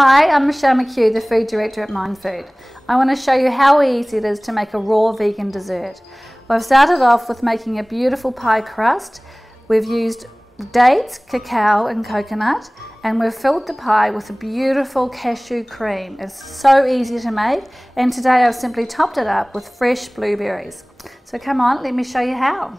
Hi, I'm Michelle McHugh, the Food Director at Mindfood. I want to show you how easy it is to make a raw vegan dessert. Well, I've started off with making a beautiful pie crust. We've used dates, cacao and coconut, and we've filled the pie with a beautiful cashew cream. It's so easy to make, and today I've simply topped it up with fresh blueberries. So come on, let me show you how.